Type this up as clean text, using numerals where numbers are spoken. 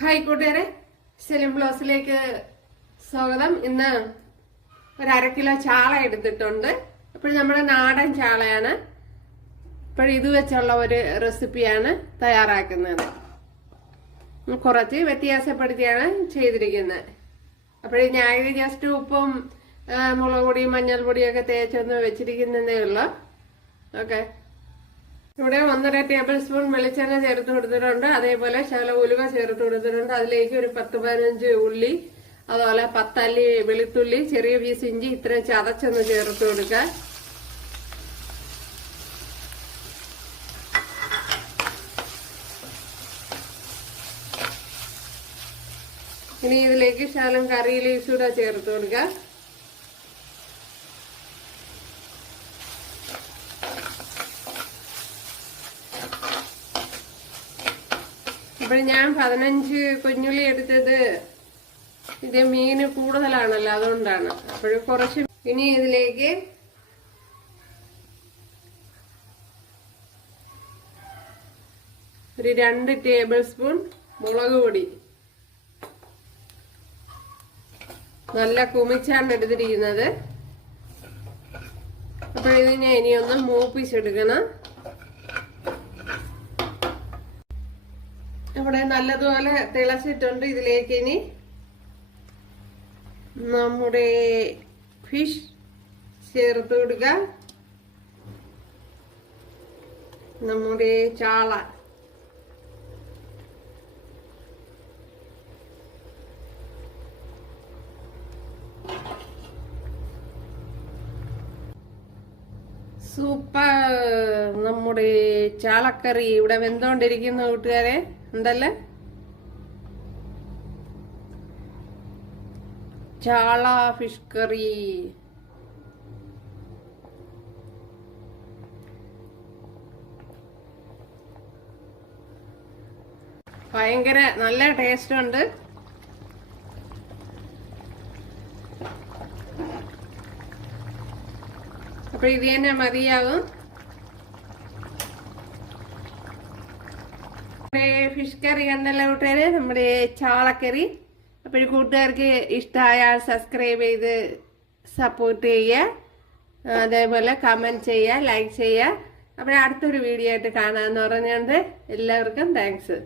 Hi കൂട്ടുകാരെ, സെലിം ബ്ലോസിലേക്ക് സ്വാഗതം. ഇന്ന് ഒരു 1/2 കിലോ ചാള എടുത്തിട്ടുണ്ട്. അപ്പോൾ നമ്മുടെ നാടൻ ചാളയാണ്. ഇപ്പോൾ ഇത് വെച്ചുള്ള ഒരു റെസിപ്പിയാണ് തയ്യാറാക്കുന്നത്. കുറച്ച് വ്യത്യാസപ്പെടുത്തിയാണ് ചെയ്തിരിക്കുന്നത്. അപ്പോൾ ഞാൻ ജസ്റ്റ് ഉപ്പും മുളക് പൊടിയും മഞ്ഞൾപ്പൊടിയൊക്കെ തേച്ചൊന്ന് വെച്ചിരിക്കുന്നതേ ഉള്ളൂ. ഓക്കെ, ഇവിടെ 1.5 ടേബിൾ സ്പൂൺ വെളിച്ചെണ്ണ ചേർത്ത് കൊടുത്തിട്ടുണ്ട്. അതേപോലെ ശകല ഉലുവ ചേർത്ത് കൊടുത്തിട്ടുണ്ട്. അതിലേക്ക് ഒരു 10-15 ഉള്ളി, അതുപോലെ 10 അല്ലി വെളുത്തുള്ളി, ചെറിയ പീസ് ഇഞ്ചി ഇത്രയും ചതച്ചൊന്ന് ചേർത്ത് കൊടുക്കുക. ഇനി ഇതിലേക്ക് ശകലം കറി ലീവ്സ് കൂടെ ചേർത്ത് കൊടുക്കുക. അപ്പോൾ ഞാൻ 15 കുഞ്ഞുള്ളി എടുത്തത് ഇത് മീന് കൂടുതലാണല്ലോ, അതുകൊണ്ടാണ്. അപ്പോൾ കുറച്ച്. ഇനി ഇതിലേക്ക് ഒരു 2 ടേബിൾ സ്പൂൺ മുളക് പൊടി, നല്ല കുമിച്ചാണ് എടുത്തിരിക്കുന്നത്. അപ്പോൾ ഇതിനെ ഇനിയൊന്ന് മൂപ്പിച്ചെടുക്കണം. ഇവിടെ നല്ലതുപോലെ തിളച്ചിട്ടുണ്ട്. ഇതിലേക്ക് ഇനി നമ്മുടെ ഫിഷ് ചേർത്ത് കൊടുക്കുക. നമ്മുടെ ചാള, സൂപ്പർ. നമ്മുടെ ചാളക്കറി ഇവിടെ വെന്തോണ്ടിരിക്കുന്ന കൂട്ടുകാരെ ഉണ്ടല്ലേ. ചാള ഫിഷ് കറി. ഭയങ്കര നല്ല ടേസ്റ്റ് ഉണ്ട്. അപ്പൊ ഇത് തന്നെ മതിയാവും. ഫിഷ് കറി കണ്ടല്ലോ കൂട്ടുകാരെ, നമ്മുടെ ചാളക്കറി. അപ്പോൾ കൂട്ടുകാർക്ക് ഇഷ്ടമായാൽ സബ്സ്ക്രൈബ് ചെയ്ത് സപ്പോർട്ട് ചെയ്യുക. അതേപോലെ കമന്റ് ചെയ്യുക, ലൈക്ക് ചെയ്യുക. അപ്പോൾ അടുത്തൊരു വീഡിയോ ആയിട്ട് കാണാമെന്ന് പറഞ്ഞുകൊണ്ട് എല്ലാവർക്കും താങ്ക്സ്.